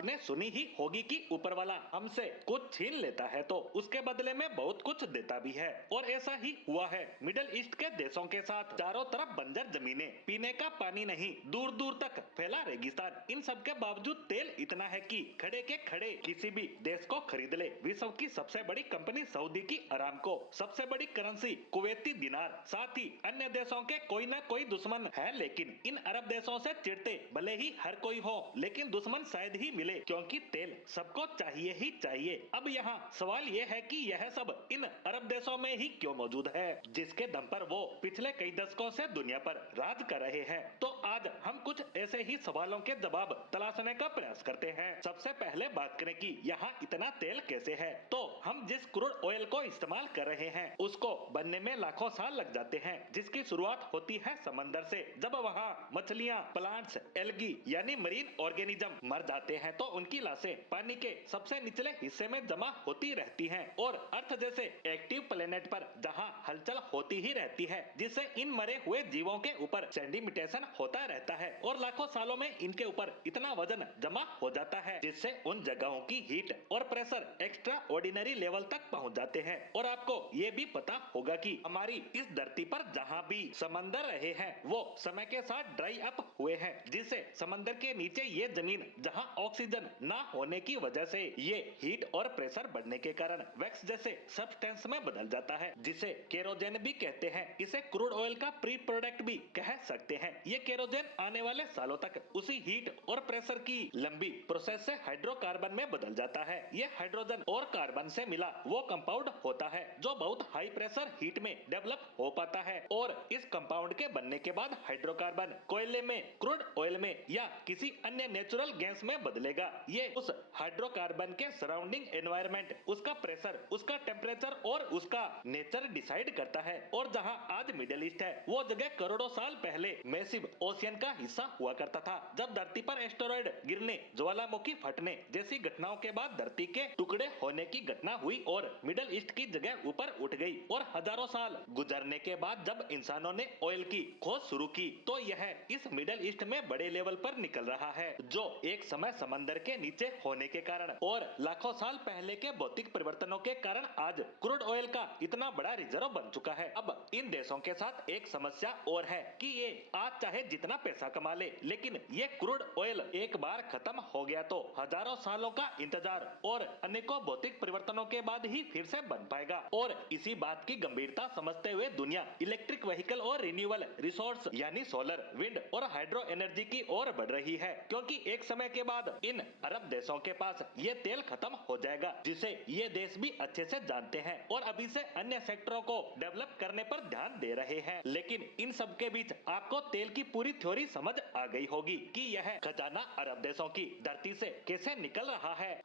आपने सुनी ही होगी कि ऊपर वाला हमसे कुछ छीन लेता है तो उसके बदले में बहुत कुछ देता भी है, और ऐसा ही हुआ है मिडिल ईस्ट के देशों के साथ। चारों तरफ बंजर जमीनें, पीने का पानी नहीं, दूर दूर तक फैला रेगिस्तान। इन सब के बावजूद तेल इतना है कि खड़े के खड़े किसी भी देश को खरीद ले। विश्व की सबसे बड़ी कंपनी सऊदी की अरामको, सबसे बड़ी करेंसी कुवैती दिनार, साथ ही अन्य देशों के कोई न कोई दुश्मन है। लेकिन इन अरब देशों से चिढ़ते भले ही हर कोई हो, लेकिन दुश्मन शायद ही मिले, क्योंकि तेल सबको चाहिए ही चाहिए। अब यहाँ सवाल ये है कि यह सब इन अरब देशों में ही क्यों मौजूद है, जिसके दम पर वो पिछले कई दशकों से दुनिया पर राज कर रहे हैं। तो आज हम कुछ ऐसे ही सवालों के जवाब तलाशने का प्रयास करते हैं। सबसे पहले बात करें कि यहाँ इतना तेल कैसे है, तो हम जिस क्रूड ऑयल को इस्तेमाल कर रहे हैं उसको बनने में लाखों साल लग जाते हैं, जिसकी शुरुआत होती है समंदर से। जब वहाँ मछलियाँ, प्लांट्स, एल्गी यानी मरीन ऑर्गेनिज्म मर जाते हैं तो उनकी लाशें पानी के सबसे निचले हिस्से में जमा होती रहती हैं, और अर्थ जैसे एक्टिव प्लेनेट पर जहाँ हलचल होती ही रहती है, जिससे इन मरे हुए जीवों के ऊपर सेडिमेंटेशन होता रहता है, और लाखों सालों में इनके ऊपर इतना वजन जमा हो जाता है जिससे उन जगहों की हीट और प्रेशर एक्स्ट्रा ऑर्डिनरी लेवल तक पहुंच जाते हैं। और आपको ये भी पता होगा कि हमारी इस धरती पर जहाँ भी समंदर रहे हैं वो समय के साथ ड्राई अप हुए हैं, जिससे समंदर के नीचे ये जमीन जहाँ ऑक्सीजन ना होने की वजह से ये हीट और प्रेशर बढ़ने के कारण वैक्स जैसे सब्सटेंस में बदल जाता है, जिसे केरोजेन भी कहते हैं। इसे क्रूड ऑयल का प्री प्रोडक्ट भी कह सकते हैं। ये केरोजेन आने वाले सालों तक उसी हीट और प्रेशर की लंबी प्रोसेस से हाइड्रोकार्बन में बदल जाता है। ये हाइड्रोजन और कार्बन से मिला वो कंपाउंड होता है जो बहुत हाई प्रेशर हीट में डेवलप हो पाता है, और इस कंपाउंड के बनने के बाद हाइड्रोकार्बन कोयले में, क्रूड ऑयल में या किसी अन्य नेचुरल गैस में बदलेगा। ये उस हाइड्रोकार्बन के सराउंडिंग एनवायरनमेंट, उसका प्रेशर, उसका टेम्परेचर और उसका नेचर डिसाइड करता है। और जहां आज मिडिल ईस्ट है वो जगह करोड़ों साल पहले मैसिव ओशियन का हिस्सा हुआ करता था। जब धरती पर एस्टेरॉयड गिरने, ज्वालामुखी फटने जैसी घटनाओं के बाद धरती के टुकड़े होने की घटना हुई और मिडिल ईस्ट की जगह ऊपर उठ गई, और हजारों साल गुजरने के बाद जब इंसानों ने ऑयल की खोज शुरू की तो यह इस मिडिल ईस्ट में बड़े लेवल पर निकल रहा है, जो एक समय समंदर के नीचे होने के कारण और लाखों साल पहले के भौतिक परिवर्तनों के कारण आज क्रूड ऑयल का इतना बड़ा रिजर्व बन चुका है। अब इन देशों के साथ एक समस्या और है कि ये आज चाहे जितना पैसा कमा ले, लेकिन ये क्रूड ऑयल एक बार खत्म हो गया तो हजारों सालों का इंतजार और अनेकों भौतिक परिवर्तनों के बाद ही फिर से बन पाएगा। और इसी बात की गंभीरता समझते हुए दुनिया इलेक्ट्रिक व्हीकल और रिन्यूएबल रिसोर्स यानी सोलर, विंड और हाइड्रो एनर्जी की ओर बढ़ रही है, क्योंकि एक समय के बाद इन अरब देशों के पास ये तेल खत्म हो जाएगा, जिसे ये देश भी अच्छे से जानते हैं और अभी से अन्य सेक्टरों को डेवलप करने पर ध्यान दे रहे हैं। लेकिन इन सब के बीच आपको तेल की पूरी थ्योरी समझ आ गई होगी कि यह खजाना अरब देशों की धरती से कैसे निकल रहा है।